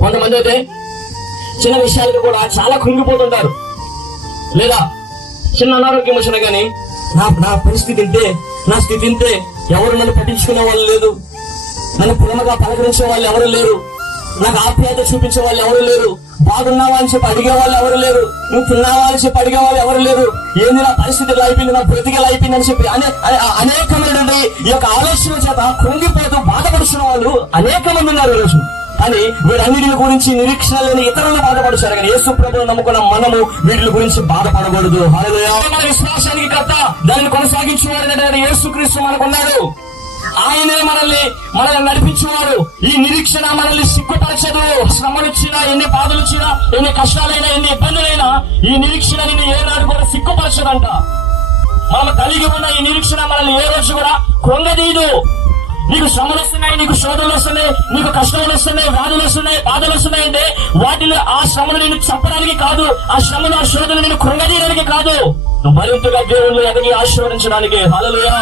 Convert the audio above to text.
కొంతమంది అయితే చిన్న విషయాలకు కూడా చాలా కృంగిపోతుంటారు. లేదా చిన్న అనారోగ్యం వచ్చినా గానీ నా పరిస్థితి ఇంతే, నా స్థితి ఇంతే, ఎవరు నన్ను పట్టించుకునే వాళ్ళు లేదు, నన్ను ప్రేమగా పలకరించే వాళ్ళు ఎవరు లేరు, నాకు ఆప్యాయత చూపించే వాళ్ళు ఎవరు లేరు, బాగున్నావా అని చెప్పి అడిగే వాళ్ళు ఎవరు లేరు, నువ్వు తిన్నావా అని చెప్పి అడిగే వాళ్ళు ఎవరు లేరు, ఏంది నా పరిస్థితి ఎలా అయిపోయింది, నా బ్రతికి ఎలా అయిపోయింది అని చెప్పి అనేకమైనటువంటి ఈ యొక్క ఆలోచన చేత కృంగిపోతూ బాధపడుతున్న వాళ్ళు అనేక మంది ఉన్నారు ఈరోజు. కానీ వీరన్నిటి గురించి నిరీక్షణ లేని ఇతరులను బాధపడుతారు. కానీ యేసు ప్రభువును నమ్ముకున్న మనము వీటి గురించి బాధపడకూడదు. హల్లెలూయా. మన విశ్వాసానికి కర్త, దానిని కొనసాగించేవాడు యేసుక్రీస్తు మనకున్నాడు. ఆయనే మనల్ని నడిపించేవాడు. ఈ నిరీక్షణ మనల్ని సిగ్గుపరచదు. శ్రమనిచ్చినా, ఎన్ని బాధలుచ్చినా, ఎన్ని కష్టాలైనా, ఎన్ని ఇబ్బందులైనా ఈ నిరీక్షణ నిన్ను ఏనాడు కూడా సిగ్గుపరచదంట. మనం కలిగి ఉన్న ఈ నిరీక్షణ మనల్ని ఏ రోజు కూడా కృంగదీయదు. నీకు శ్రమలు వస్తున్నాయి, నీకు శోధనలు వస్తున్నాయి, నీకు కష్టాలు వస్తున్నాయి, వ్యాధులు వస్తున్నాయి, బాధలు వస్తున్నాయి అంటే వాటిలో ఆ శ్రమను నేను చెప్పడానికి కాదు, ఆ శ్రమను ఆ శోధనలు నేను కృంగదీయడానికి కాదు, నువ్వు మరింతగా దేవుళ్ళు ఎదిగి ఆశీర్వదించడానికి. హల్లెలూయా.